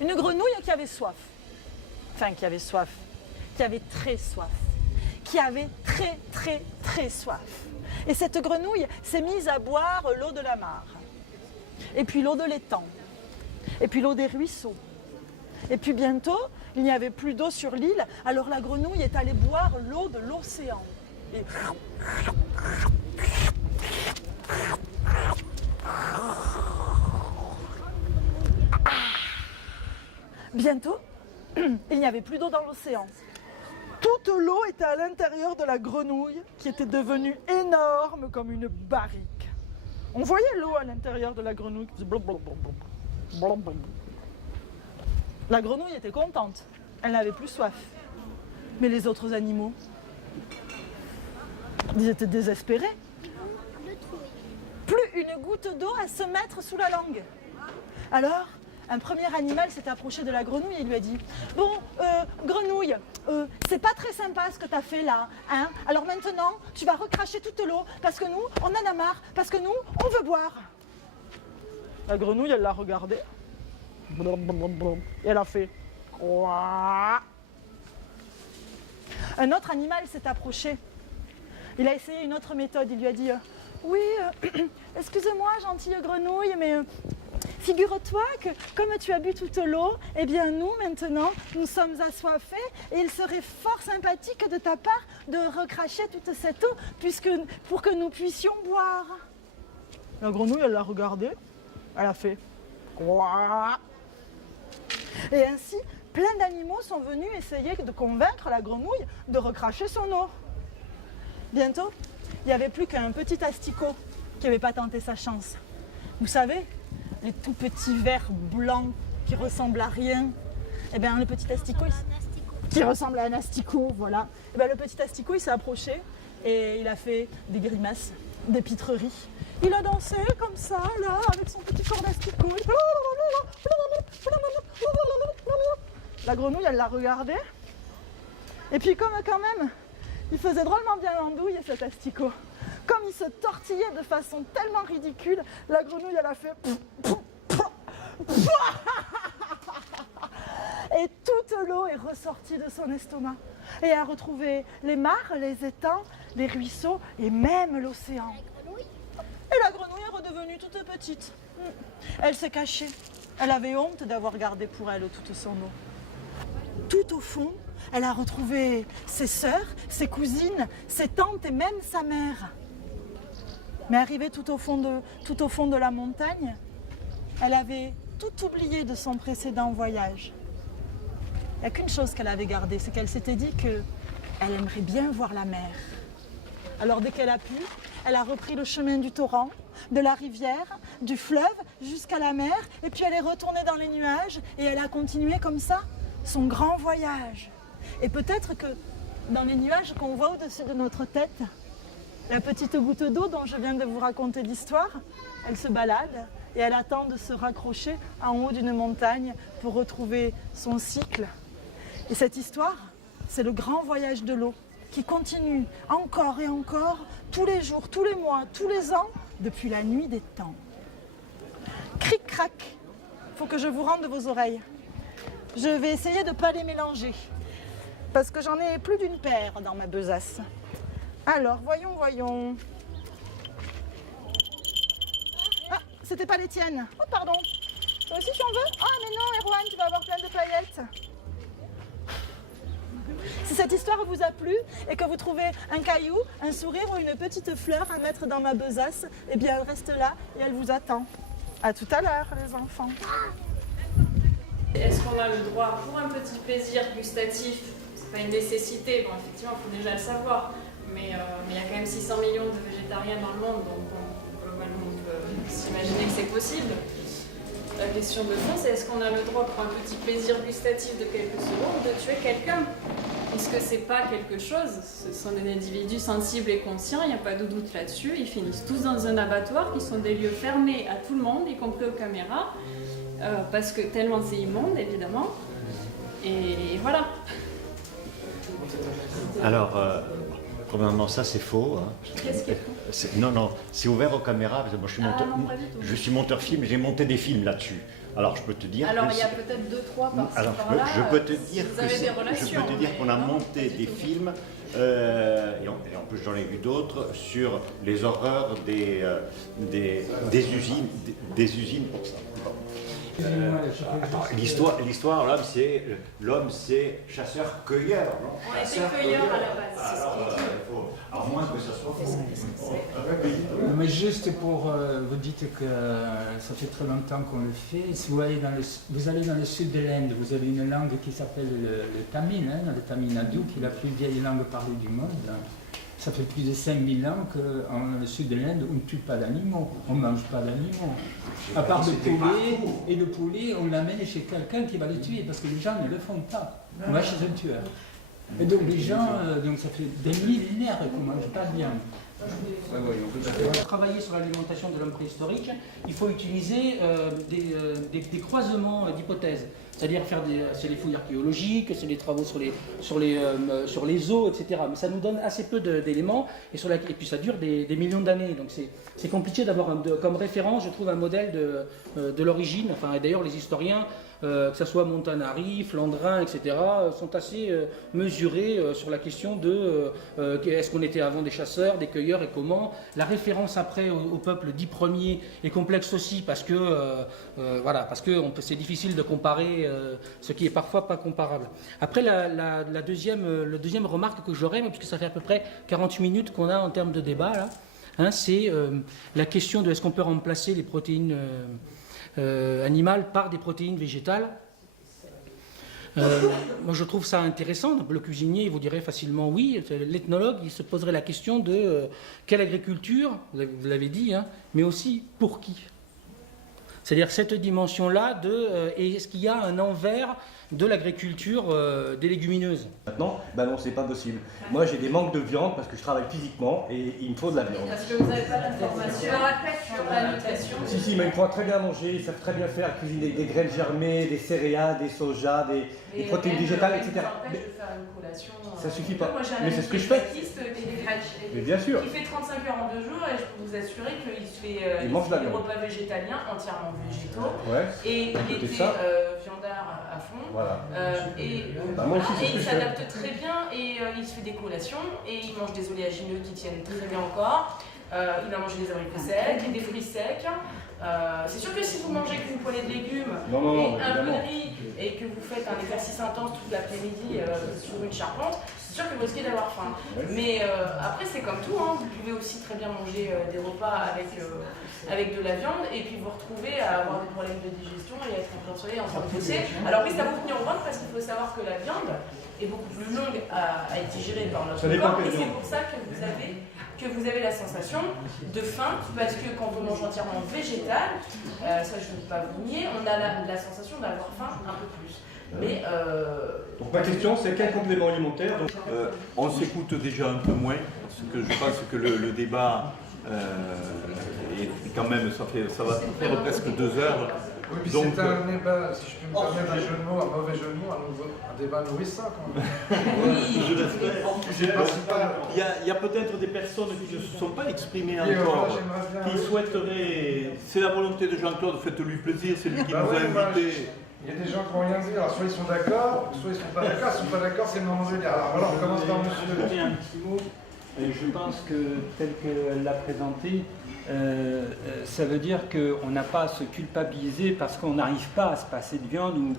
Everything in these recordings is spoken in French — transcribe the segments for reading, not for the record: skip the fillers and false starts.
Une grenouille qui avait soif. Enfin, qui avait soif. Qui avait très soif. Qui avait très soif. Et cette grenouille s'est mise à boire l'eau de la mare. Et puis l'eau de l'étang. Et puis l'eau des ruisseaux. Et puis bientôt, il n'y avait plus d'eau sur l'île, alors la grenouille est allée boire l'eau de l'océan. Et... Bientôt, il n'y avait plus d'eau dans l'océan. Toute l'eau était à l'intérieur de la grenouille qui était devenue énorme comme une barrique. On voyait l'eau à l'intérieur de la grenouille qui faisait blablabla. La grenouille était contente, elle n'avait plus soif. Mais les autres animaux, ils étaient désespérés. Plus une goutte d'eau à se mettre sous la langue. Alors, un premier animal s'est approché de la grenouille et lui a dit « Bon, grenouille, c'est pas très sympa ce que t'as fait là, hein? Alors maintenant, tu vas recracher toute l'eau parce que nous, on en a marre, parce que nous, on veut boire. » La grenouille, elle l'a regardé. Et elle a fait « Quoi ?» Un autre animal s'est approché. Il a essayé une autre méthode. Il lui a dit « Oui, excusez-moi, gentille grenouille, mais... figure-toi que comme tu as bu toute l'eau, eh bien nous maintenant, nous sommes assoiffés et il serait fort sympathique de ta part de recracher toute cette eau pour que nous puissions boire. » La grenouille, elle l'a regardé, elle a fait quoi? Et ainsi, plein d'animaux sont venus essayer de convaincre la grenouille de recracher son eau. Bientôt, il n'y avait plus qu'un petit asticot qui n'avait pas tenté sa chance. Vous savez, les tout petits vers blancs qui ressemblent à rien. Eh bien, le petit asticot, qui ressemble à un asticot, voilà. Eh bien, le petit asticot, il s'est approché et il a fait des grimaces, des pitreries. Il a dansé comme ça, là, avec son petit corps d'asticot. La grenouille, elle l'a regardé. Et puis, comme quand même, il faisait drôlement bien l'andouille, cet asticot. Comme il se tortillait de façon tellement ridicule, la grenouille, elle a fait... Et toute l'eau est ressortie de son estomac et a retrouvé les mares, les étangs, les ruisseaux et même l'océan. Et la grenouille est redevenue toute petite. Elle s'est cachée. Elle avait honte d'avoir gardé pour elle toute son eau. Tout au fond, elle a retrouvé ses sœurs, ses cousines, ses tantes et même sa mère. Mais arrivée tout au fond de la montagne, elle avait tout oublié de son précédent voyage. Il n'y a qu'une chose qu'elle avait gardée, c'est qu'elle s'était dit qu'elle aimerait bien voir la mer. Alors dès qu'elle a pu, elle a repris le chemin du torrent, de la rivière, du fleuve jusqu'à la mer, et puis elle est retournée dans les nuages et elle a continué comme ça son grand voyage. Et peut-être que dans les nuages qu'on voit au-dessus de notre tête, la petite goutte d'eau dont je viens de vous raconter l'histoire, elle se balade et elle attend de se raccrocher en haut d'une montagne pour retrouver son cycle. Et cette histoire, c'est le grand voyage de l'eau qui continue encore et encore, tous les jours, tous les mois, tous les ans, depuis la nuit des temps. Cric-crac, il faut que je vous rende vos oreilles. Je vais essayer de ne pas les mélanger, parce que j'en ai plus d'une paire dans ma besace. Alors, voyons. Ah, c'était pas les tiennes. Oh, pardon. Toi aussi, tu en veux? Ah, mais non, Erwan, tu vas avoir plein de paillettes. Si cette histoire vous a plu et que vous trouvez un caillou, un sourire ou une petite fleur à mettre dans ma besace, eh bien, elle reste là et elle vous attend. À tout à l'heure, les enfants. Est-ce qu'on a le droit, pour un petit plaisir gustatif, c'est pas une nécessité, bon, effectivement, il faut déjà le savoir, mais il y a quand même 600 millions de végétariens dans le monde, donc globalement, on peut s'imaginer que c'est possible. La question de fond, c'est est-ce qu'on a le droit, pour un petit plaisir gustatif de quelques secondes, de tuer quelqu'un? puisque c'est pas quelque chose, ce sont des individus sensibles et conscients, il n'y a pas de doute là-dessus, ils finissent tous dans un abattoir qui sont des lieux fermés à tout le monde, y compris aux caméras, parce que tellement c'est immonde évidemment, et voilà. Alors, premièrement, ça c'est faux. Hein. Qu'est-ce qui est faux? Non, c'est ouvert aux caméras. Parce que moi, non, pas du tout. je suis monteur film, j'ai monté des films là-dessus. Alors, je peux te dire. Alors, il y a peut-être 2-3 par-ci par-là. Je peux te dire vous avez des relations, qu'on a monté des films, et en plus j'en ai vu d'autres, sur les horreurs des usines pour ça. L'histoire, l'homme c'est chasseur-cueilleur. On était cueilleurs à la base. Alors moins que ça soit faux. Mais juste pour, vous dites que ça fait très longtemps qu'on le fait. Si vous allez dans le sud de l'Inde, vous avez une langue qui s'appelle le tamil, hein, le tamil nadu, qui est la plus vieille langue parlée du monde. Ça fait plus de 5000 ans qu'en le sud de l'Inde, on ne tue pas d'animaux, on ne mange pas d'animaux. À part le poulet, et le poulet, on l'amène chez quelqu'un qui va le tuer, parce que les gens ne le font pas. On va chez un tueur. Et donc les gens, donc ça fait des millénaires qu'on ne mange pas de viande. Pour travailler sur l'alimentation de l'homme préhistorique, il faut utiliser des croisements d'hypothèses. C'est-à-dire faire des fouilles archéologiques, c'est des travaux sur les os, etc. Mais ça nous donne assez peu d'éléments et puis ça dure des millions d'années. Donc c'est compliqué d'avoir comme référence, je trouve, un modèle de l'origine. Enfin, d'ailleurs, les historiens, que ce soit Montanari, Flandrin, etc., sont assez mesurés sur la question de est-ce qu'on était avant des chasseurs, des cueilleurs et comment. La référence après au peuple dit premier est complexe aussi parce que c'est difficile de comparer ce qui est parfois pas comparable. Après, la deuxième remarque que j'aurais, puisque ça fait à peu près 48 minutes qu'on a en termes de débat, là, hein, c'est la question de est-ce qu'on peut remplacer les protéines animales par des protéines végétales. Moi je trouve ça intéressant. Le cuisinier il vous dirait facilement oui, l'ethnologue il se poserait la question de quelle agriculture, vous l'avez dit, hein, mais aussi pour qui. C'est-à-dire cette dimension-là de est-ce qu'il y a un envers de l'agriculture des légumineuses. Maintenant, ben non, c'est pas possible. Moi, j'ai des manques de viande parce que je travaille physiquement et il me faut de la viande. Parce que vous n'avez pas d'informations sur la nutrition. Si, mais ils font très bien manger, ils savent très bien faire, cuisiner des graines germées, des céréales, des soja, des protéines végétales, etc. Ça suffit pas. Mais c'est ce que je fais. Mais bien sûr. Il fait 35 heures en 2 jours et je peux vous assurer qu'il se fait mange des repas végétaliens entièrement végétaux. Ouais. Et il était viandard à fond. Voilà. Et il s'adapte très bien et il se fait des collations et il mange des oléagineux qui tiennent très bien encore. Il va manger des abricots secs, des fruits secs. C'est sûr que si vous mangez qu'une poignée de légumes et un peu de riz et que vous faites un exercice intense toute l'après-midi sur une charpente, c'est sûr que vous risquez d'avoir faim. Mais après c'est comme tout, hein. Vous pouvez aussi très bien manger des repas avec de la viande et puis vous retrouver à avoir des problèmes de digestion et à être en plein soleil en train de bosser. Alors oui, ça vous tenir au ventre parce qu'il faut savoir que la viande est beaucoup plus longue à être digérée par notre corps et c'est pour ça que vous avez la sensation de faim, parce que quand on mange entièrement végétal, ça je ne peux pas vous nier, on a la sensation d'avoir faim un peu plus. Mais donc ma question c'est quel complément alimentaire on s'écoute déjà un peu moins, parce que je pense que le débat est quand même, ça va faire presque 2 heures. Oui, puis donc, c'est un débat, si je peux me permettre un jeu de mots, un mauvais jeu de mots, un débat nourrissant quand même. Je l'espère. Il y a peut-être des personnes qui ne se sont pas exprimées encore, qui souhaiteraient, c'est la volonté de Jean-Claude, faites-lui plaisir, c'est lui qui nous a invités. Il y a des gens qui n'ont rien dit, alors soit ils sont d'accord, soit ils ne sont pas d'accord, s'ils ne sont pas d'accord, c'est le moment de dire. Alors voilà, on commence par monsieur. Un petit mot, je pense que tel qu'elle l'a présenté, ça veut dire qu'on n'a pas à se culpabiliser parce qu'on n'arrive pas à se passer de viande ou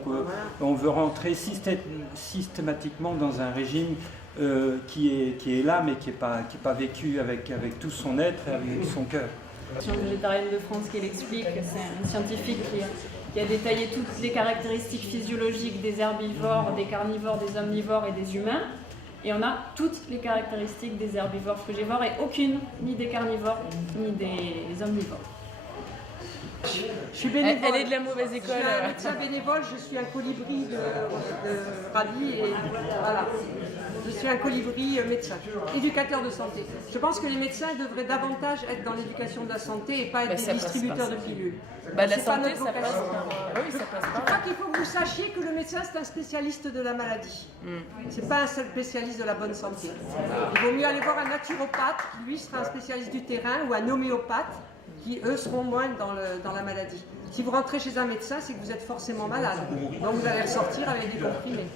qu'on veut rentrer systématiquement dans un régime qui est là mais qui n'est pas vécu avec tout son être et avec son cœur. L'Association végétarienne de France qui l'explique, c'est un scientifique qui a détaillé toutes les caractéristiques physiologiques des herbivores, des carnivores, des omnivores et des humains. Et on a toutes les caractéristiques des herbivores frugivores et aucune, ni des carnivores, ni des omnivores. Je suis bénévole. Elle est de la mauvaise école. Je suis un médecin bénévole, je suis un colibri de radis et voilà. Je suis un colibri médecin, éducateur de santé. Je pense que les médecins devraient davantage être dans l'éducation de la santé et pas être des distributeurs de pilules. La C'est pas santé, notre ça passe vocation. par... Oui, ça passe Je par... crois qu'il faut que vous sachiez que le médecin c'est un spécialiste de la maladie. C'est pas un seul spécialiste de la bonne santé. Il vaut mieux aller voir un naturopathe, qui lui sera un spécialiste du terrain, ou un homéopathe, qui eux seront moins dans la maladie. Si vous rentrez chez un médecin, c'est que vous êtes forcément malade. Donc vous allez ressortir avec des comprimés.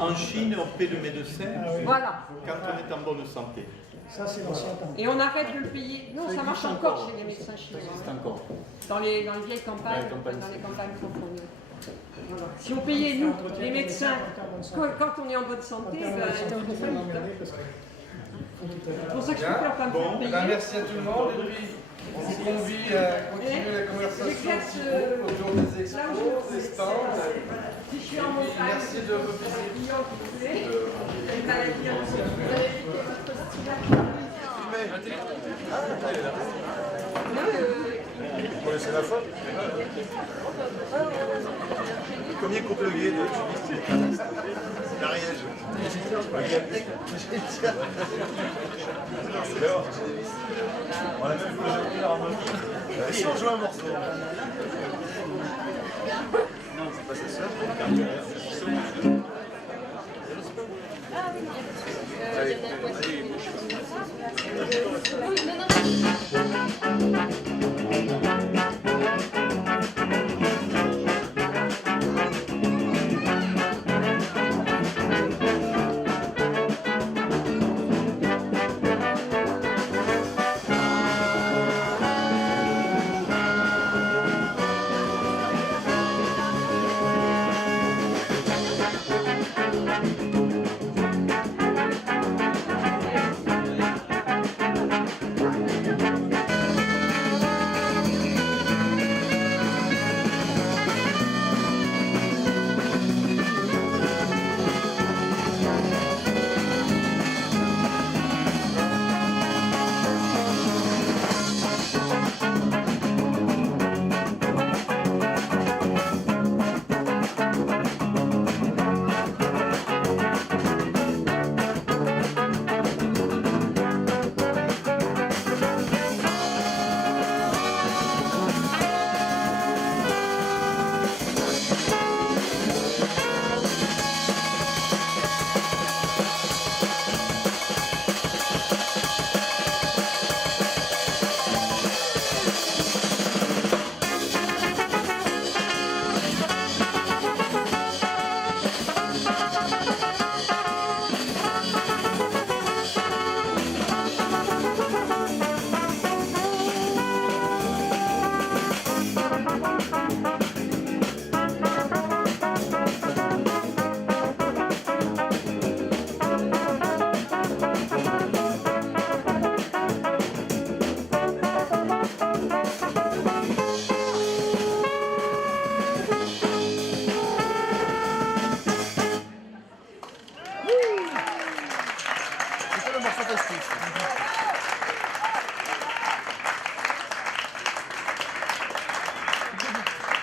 En Chine, on paie le médecin Voilà. quand on est en bonne santé. Ça, c'est l'ancien temps. Et on arrête de le payer. Non, ça marche encore chez les médecins chinois. C'est encore. Dans les vieilles campagnes, dans les campagnes profondes. Voilà. Si on payait, nous, les médecins, quand on est en bonne santé, c'est pour ça que je préfère pas me faire payer. Merci à tout le monde. Et puis, on vous convie à continuer la conversation autour des expos, des stands. Si je suis en montagne, merci de vos visites. Vous connaissez la faute? Combien coupe le guide l'Ariège. On a même fait le jeu. Si on joue un morceau. Non, c'est pas ça.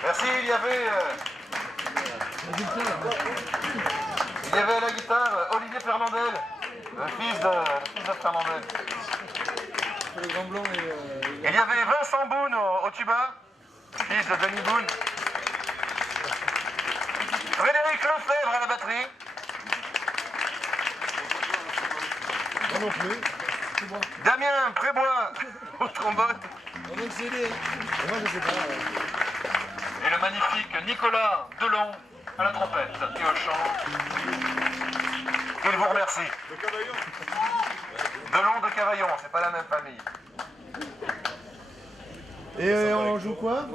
Merci, il y avait à la guitare Olivier Fernandel, le fils de Fernandel. Il y avait Vincent Boone au tuba, fils de Denis Boone. Frédéric Lefebvre à la batterie. Moi non plus. Damien Prébois au trombone. Moi je sais pas. Et le magnifique Nicolas Delon à la trompette et au chant. Il vous remercie. Delon de Cavaillon, c'est pas la même famille. Et on joue quoi?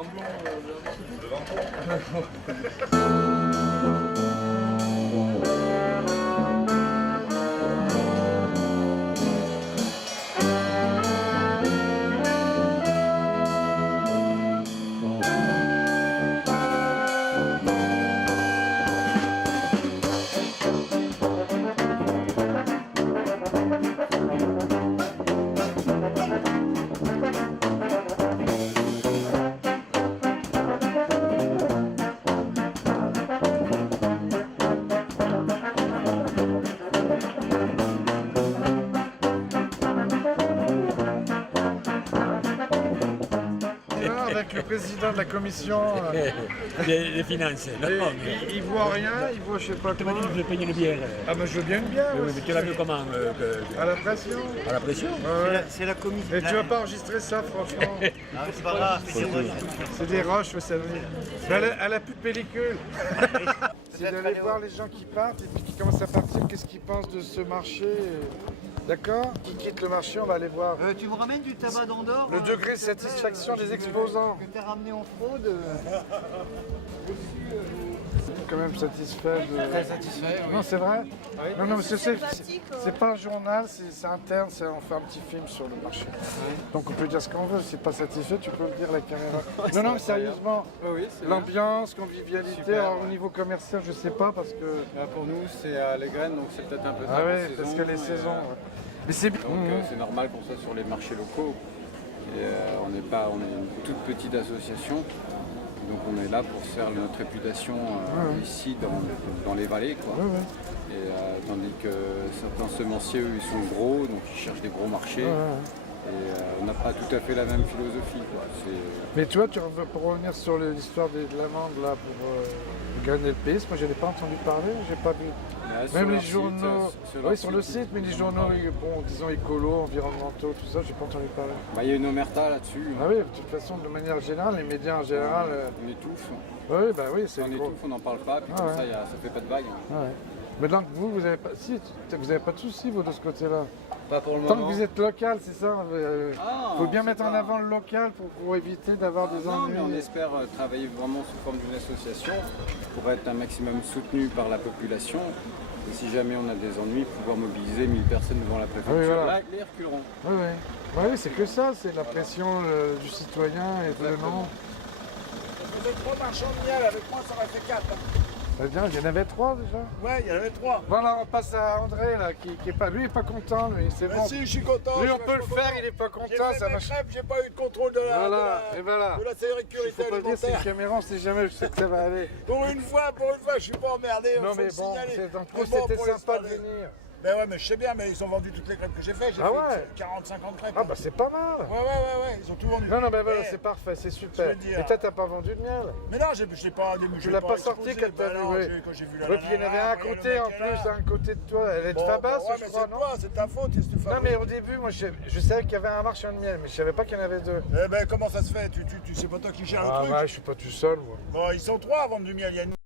président de la commission des finances. Non, il voit rien, il voit je sais pas quoi. Je vais payer une bière. Ah mais je veux bien une bière. Oui, mais tu l'as vu comment À la pression. À la pression. C'est la commission. Et tu vas pas enregistrer ça, franchement. C'est pas grave, C'est des roches, vous savez. Mais elle a plus de pellicule. C'est d'aller voir les gens qui partent et puis qui commencent à partir, qu'est-ce qu'ils pensent de ce marché. D'accord? Qui quitte le marché, on va aller voir. Tu me ramènes du tabac d'Andorre? Le degré de satisfaction des exposants. Que t'as ramené en fraude. Quand même satisfait de... Très satisfait, oui. Non, c'est vrai? Oui. Non, non, mais c'est pas un journal, c'est interne, on fait un petit film sur le marché. Donc on peut dire ce qu'on veut, si c'est pas satisfait, tu peux le dire la caméra. Non, non, mais sérieusement, l'ambiance, convivialité, alors, au niveau commercial, je sais pas parce que... Là, pour nous, c'est à les graines, donc c'est peut-être un peu tard. Ah oui, parce que les saisons... Mais c'est bien. Donc c'est normal qu'on soit sur les marchés locaux. Et, on est une toute petite association. Donc on est là pour se faire notre réputation ici dans les vallées. Quoi. Et, tandis que certains semenciers, eux, ils sont gros, donc ils cherchent des gros marchés. Et on n'a pas tout à fait la même philosophie. Quoi. Mais tu vois, pour revenir sur l'histoire de l'amende là, pour gagner le PS, moi je n'ai pas entendu parler, j'ai pas vu. Même les journaux, oui sur le site, mais les journaux, bon, disons écolo, environnementaux, tout ça, j'ai pas entendu parler. Il y a une omerta là-dessus. Ah oui, de toute façon, de manière générale, les médias en général... On étouffe. Oui, bah oui, c'est on étouffe, on n'en parle pas, puis comme ça, ça fait pas de vague. Mais donc vous n'avez pas... Si, vous n'avez pas de soucis, vous, de ce côté-là. Pas pour le moment. Tant que vous êtes local, c'est ça. Il faut bien mettre en avant le local pour éviter d'avoir des ennuis. Mais on espère travailler vraiment sous forme d'une association pour être un maximum soutenu par la population. Et si jamais on a des ennuis, pouvoir mobiliser 1000 personnes devant la préfecture. Oui, voilà. Là, les reculeront. Oui, c'est que ça, c'est la pression du citoyen et de non. Vous êtes 3 marchands de miel, avec moi ça m'a fait 4. Très bien, il y en avait 3 déjà. Ouais, il y en avait 3. Voilà, on passe à André là, qui est pas. Lui il est pas content, lui, c'est bon. Si, je suis content. Lui on peut le faire, il est pas content, ça va. J'ai pas eu de contrôle de la, de la sécurité. Il faut pas le dire, c'est une caméra, on sait jamais, je sais que ça va aller. Pour une fois, je suis pas emmerdé. Non mais bon, c'était sympa de venir. Ben ouais, mais je sais bien, mais ils ont vendu toutes les crêpes que j'ai fait. J'ai fait 40-50 crêpes. Ah bah c'est pas mal. Ouais, ils ont tout vendu. Non, mais voilà, c'est parfait, c'est super. Et toi, t'as pas vendu de miel? Mais non, je l'ai pas débouché. Tu l'as pas sorti quand t'as vu, quand j'ai vu la nana. Puis il y en avait un à côté en plus, un côté de toi. Elle est de Fabas, je crois, non? C'est ta faute, qu'est-ce que tu fais? Non, mais au début, moi, je savais qu'il y avait un marchand de miel, mais je savais pas qu'il y en avait 2. Eh ben, comment ça se fait? C'est pas toi qui gères le truc? Ah ouais, je suis pas tout seul, moi. Bon, ils sont 3 à vendre du miel.